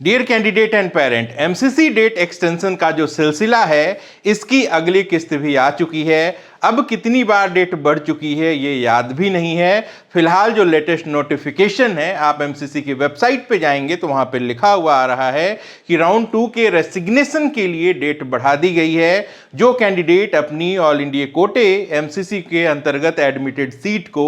Dear candidate and parent, MCC date extension का जो सिलसिला है इसकी अगली किस्त भी आ चुकी है। अब कितनी बार डेट बढ़ चुकी है ये याद भी नहीं है। फिलहाल जो लेटेस्ट नोटिफिकेशन है, आप एमसीसी की वेबसाइट पे जाएंगे तो वहां पे लिखा हुआ आ रहा है कि राउंड 2 के रेसिग्नेशन के लिए डेट बढ़ा दी गई है। जो कैंडिडेट अपनी ऑल इंडिया कोटे एमसीसी के अंतर्गत एडमिटेड सीट को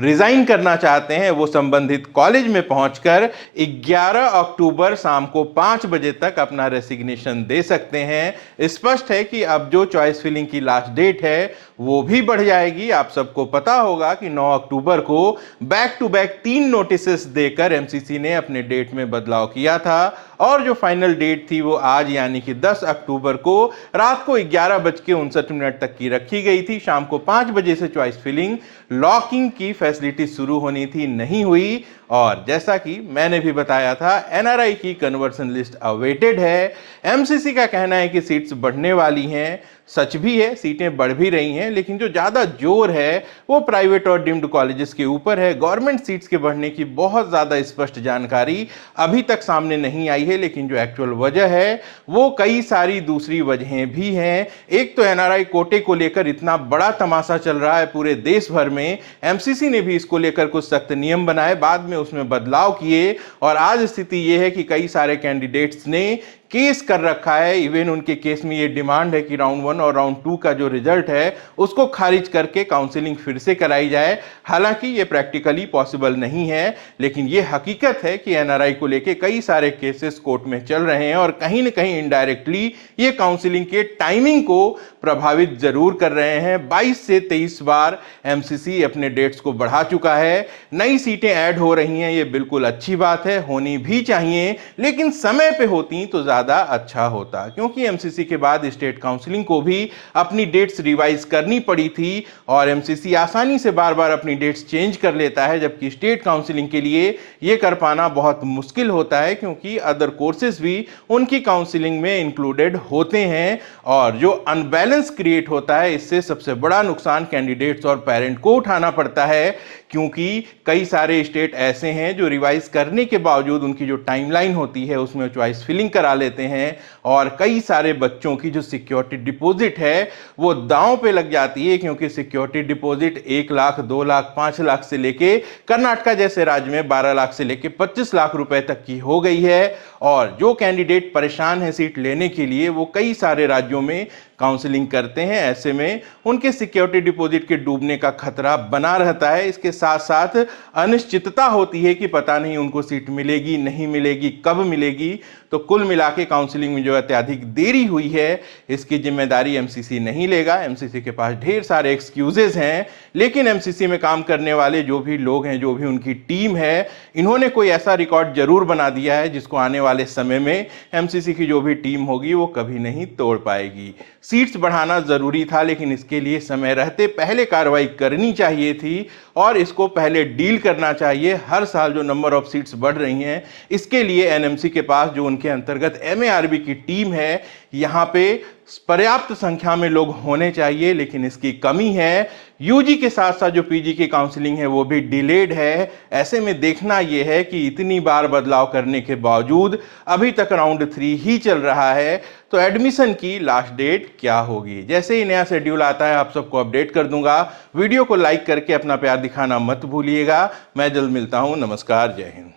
रिजाइन करना चाहते हैं वो संबंधित कॉलेज में पहुंचकर 11 अक्टूबर शाम को 5 बजे तक अपना रेसिग्नेशन दे सकते हैं। स्पष्ट है कि अब जो चॉइस फिलिंग की लास्ट डेट है वो भी बढ़ जाएगी। आप सबको पता होगा कि 9 अक्टूबर को बैक टू बैक 3 नोटिसेस देकर एमसीसी ने अपने डेट में बदलाव किया था और जो फाइनल डेट थी वो आज यानी कि 10 अक्टूबर को रात को 11:59 तक की रखी गई थी। शाम को 5 बजे से चॉइस फिलिंग लॉकिंग की फैसिलिटी शुरू होनी थी, नहीं हुई। और जैसा कि मैंने भी बताया था, एनआरआई की कन्वर्सन लिस्ट अवेटेड है। एमसीसी का कहना है कि सीट्स बढ़ने वाली हैं। सच भी है, सीटें बढ़ भी रही हैं, लेकिन जो ज्यादा जोर है वो प्राइवेट और डीम्ड कॉलेजेस के ऊपर है। गवर्नमेंट सीट्स के बढ़ने की बहुत ज्यादा स्पष्ट जानकारी अभी तक सामने नहीं आई है, लेकिन जो एक्चुअल वजह है वो कई सारी दूसरी वजहें भी हैं। एक तो एनआरआई कोटे को लेकर इतना बड़ा तमाशा चल रहा है पूरे देश भर में। एमसीसी ने भी इसको लेकर कुछ सख्त नियम बनाए, बाद में उसमें बदलाव किए और आज स्थिति यह है कि कई सारे कैंडिडेट्स ने केस कर रखा है। इवन उनके केस में ये डिमांड है कि राउंड 1 और राउंड 2 का जो रिजल्ट है उसको खारिज करके काउंसलिंग फिर से कराई जाए। हालांकि ये प्रैक्टिकली पॉसिबल नहीं है, लेकिन ये हकीकत है कि एनआरआई को लेके कई सारे केसेस कोर्ट में चल रहे हैं और कहीं ना कहीं इनडायरेक्टली ये काउंसलिंग के टाइमिंग को प्रभावित जरूर कर रहे हैं। 22 से 23 बार एमसीसी अपने डेट्स को बढ़ा चुका है। नई सीटें ऐड हो रही हैं, ये बिल्कुल अच्छी बात है, होनी भी चाहिए, लेकिन समय पे होती तो ज्यादा अच्छा होता, क्योंकि एमसीसी के बाद स्टेट काउंसलिंग को भी अपनी डेट्स रिवाइज करनी पड़ी थी और एमसीसी आसानी से बार बार अपनी डेट्स चेंज कर लेता है, जबकि स्टेट काउंसलिंग के लिए यह कर पाना बहुत मुश्किल होता है, क्योंकि अदर कोर्सेज भी उनकी काउंसलिंग में इंक्लूडेड होते हैं। और जो अनबैलेंस क्रिएट होता है, इससे सबसे बड़ा नुकसान कैंडिडेट्स और पेरेंट को उठाना पड़ता है, क्योंकि कई सारे स्टेट ऐसे हैं जो रिवाइज करने के बावजूद उनकी जो टाइमलाइन होती है उसमें चॉइस फिलिंग करा लेते हैं और कई सारे बच्चों की जो सिक्योरिटी डिपॉजिट है वो दांव पे लग जाती है, क्योंकि सिक्योरिटी डिपॉजिट 1 लाख, 2 लाख, 5 लाख से लेके कर्नाटका जैसे राज्य में 12 लाख से लेके 25 लाख रुपए तक की हो गई है। और जो कैंडिडेट परेशान है सीट लेने के लिए वो कई सारे राज्यों में काउंसलिंग करते हैं, ऐसे में उनके सिक्योरिटी डिपॉजिट के डूबने का खतरा बना रहता है। इसके साथ साथ अनिश्चितता होती है कि पता नहीं उनको सीट मिलेगी नहीं मिलेगी, कब मिलेगी। तो कुल मिला के काउंसलिंग में जो अत्यधिक देरी हुई है इसकी जिम्मेदारी एमसीसी नहीं लेगा। एमसीसी के पास ढेर सारे एक्सक्यूजेज हैं, लेकिन एमसीसी में काम करने वाले जो भी लोग हैं, जो भी उनकी टीम है, इन्होंने कोई ऐसा रिकॉर्ड जरूर बना दिया है जिसको आने वाले समय में एमसीसी की जो भी टीम होगी वो कभी नहीं तोड़ पाएगी। सीट्स बढ़ाना जरूरी था, लेकिन इसके लिए समय रहते पहले कार्रवाई करनी चाहिए थी और इसको पहले डील करना चाहिए। हर साल जो नंबर ऑफ सीट्स बढ़ रही हैं इसके लिए एनएमसी के पास जो उनके अंतर्गत एमएआरबी की टीम है, यहाँ पे पर्याप्त संख्या में लोग होने चाहिए, लेकिन इसकी कमी है। यूजी के साथ साथ जो पीजी की काउंसलिंग है वो भी डिलेड है। ऐसे में देखना यह है कि इतनी बार बदलाव करने के बावजूद अभी तक राउंड 3 ही चल रहा है, तो एडमिशन की लास्ट डेट क्या होगी। जैसे ही नया शेड्यूल आता है आप सबको अपडेट कर दूंगा। वीडियो को लाइक करके अपना प्यार दिखाना मत भूलिएगा। मैं जल्द मिलता हूं। नमस्कार, जय हिंद।